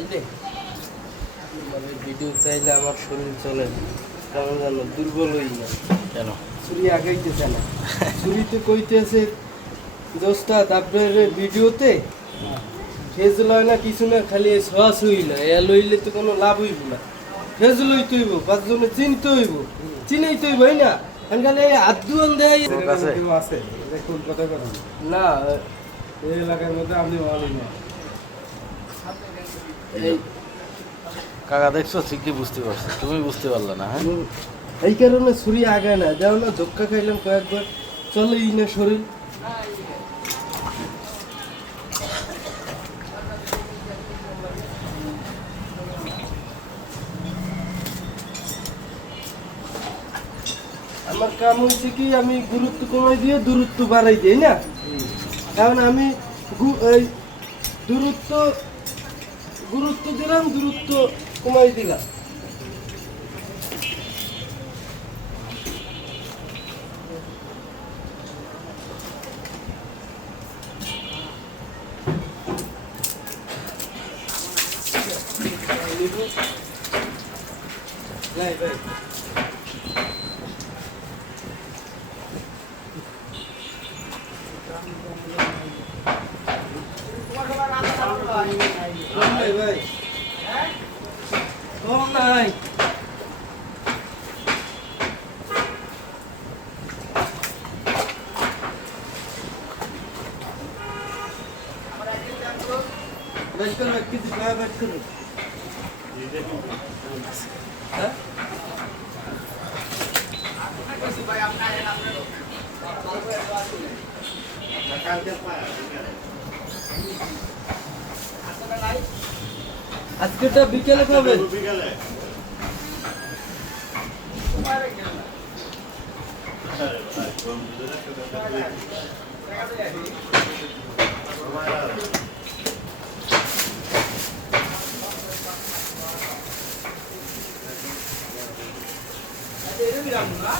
চাইলে মানে ভিডিও চাইলে আমার শরীর চলে না কেমন জানো দুর্বল হই না কেন ছুরি আগাইতেছে না ছুরিতে কইতেছে দোস্তা তারপরে ভিডিওতে ফেজল হয় না কিছু না খালি সস হইল এ লইলে তো কোনো লাভ হইব না ফেজল হইতে হইব পাঁচজনে চিনতে হইব চিনেই তো হইব না খালি আদুয়ান দেয় আছে কোন কথা কথা না এই এলাকার মধ্যে আপনি ভালোই না এই কাকা দেখছো ঠিকই বুঝতে পারছো তুমি বুঝতে পারলে না হ্যাঁ এই কারণে ছুরি আগায় না যাও না ধক্কা খাইলাম কয়েকবার চলেই না শরীর আমার কাম হচ্ছে কি আমি গুরুত্ব কমাই দিয়ে দূরত্ব বাড়াই দিই না কারণ আমি এই গুরুত্ব দিলাম দূরত্ব কমাই দিলাম ভাই ভাই ভাই কম নাই বেশ করে কিছু বেশ করে হ্যাঁ আজকেটা বিকেলে খাবেন বিকালে আচ্ছা এটা বিরাম না